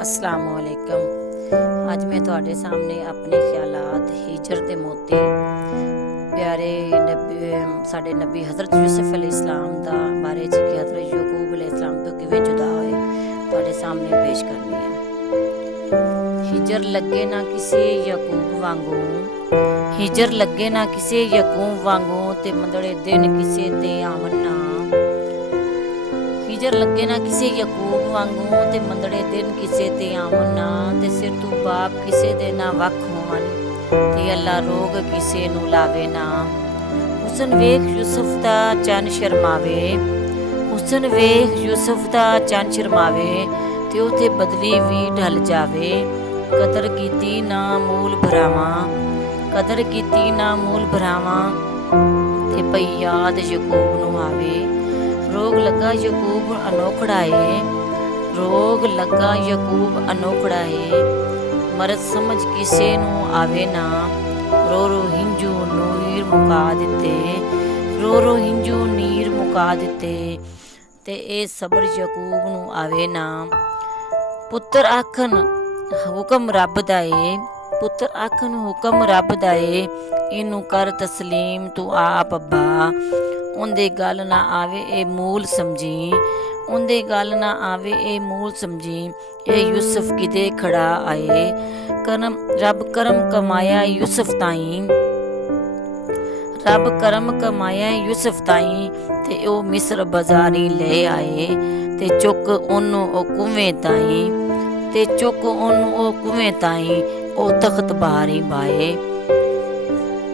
अस्सलाम वालेकुम। अज मैं तुहाडे सामने अपने ख्यालात हिजर ते मोती प्यारे साडे नबी हज़रत यूसुफ अलैहिस्सलाम दा बारे च कि हज़रत याकूब अलैहिस्सलाम तो किवें जुदा होए तुहाडे सामने पेश करनी है। हिजर लगे ना किसे याकूब वांगू, हिजर लगे ना किसे याकूब वांगू ते मंदड़े दिन किसे ते आवन ना। हिजर लगे ना किसे याकूब वांगू ते मंदड़े दिन किसे ते आवन ना। ते सिर तू बाप किसे दे ना वख होवन ते अल्लाह रोग किसे नू लावे ना। हुसन वेख यूसुफ दा चन शर्मावे, हुसन वेख यूसुफ दा चन शर्मावे ते उथे बदली भी ढल जावे। कदर कीती ना मूल भरावां, कदर कीती ना मूल भरावां ते पई याद याकूब नू आवे। रोग लगा याकूब अनोखड़ा है, रोग लगा याकूब अनोखड़ा है। मरद समझ किसे नू आवे ना। रो रो हिंजू नीर मुका दिते, रो रो हिंजू नीर मुका दिते ते ए सबर याकूब नू आवे ना। पुत्र आखन हुक्म रब दा ए, पुत्र आखन हुक्म रब दा ए, इनू कर तस्लीम तू आप अब्बा। उनदे गल ना आवे ए मूल समझी, उनदे गल ना आवे ए मूल समझी। ए यूसुफ किते खड़ा आए, करम रब करम कमाया यूसुफ ताईं, रब करम कमाया यूसुफ ताईं ते ओ मिस्र बाजारी ले आए ते चुक ओनू ओ कुएं ताईं, ते चुक ओनू ओ कुएं ताईं ओ तख्त बहारी बाए।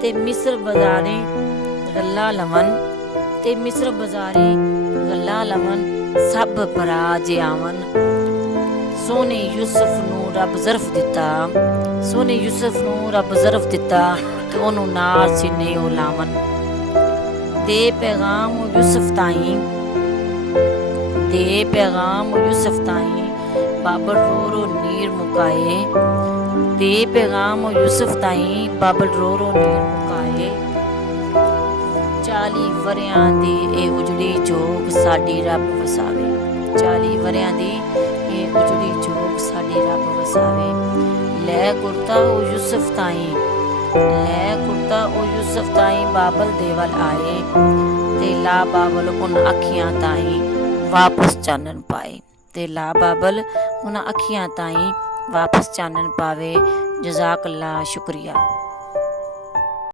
ते मिस्र बाजारी गल्ला लवन, ते मिस्र बाजारी गल्ला लवन सब भरा जे आवन। सोने यूसुफ नू रब ज़र्फ दिता, सोने यूसुफ नू रब ज़र्फ दिता ते ओनू नाल सीने ओ लावन। दे पैगाम यूसुफ ताईं, दे पैगाम यूसुफ ताईं बाबल रो रो नीर मुकाए। दे पैगाम यूसुफ ताईं बाबल रो रो नीर मुकाए। 40 वरियां दी ए उजड़ी जोग साडी रब वसावे, 40 वरियां दी ए उजड़ी जोग साडी रब वसावे। लै कुर्ता ओ यूसुफ ताईं, लै कुर्ता ओ यूसुफ ताईं बाबल दे वल आए ते ला बाबल उन अखियां ताईं वापस चानन पाए, ते ला बाबल उन अखियां ताईं वापस चानन पावे। जज़ाकल्लाह, शुक्रिया।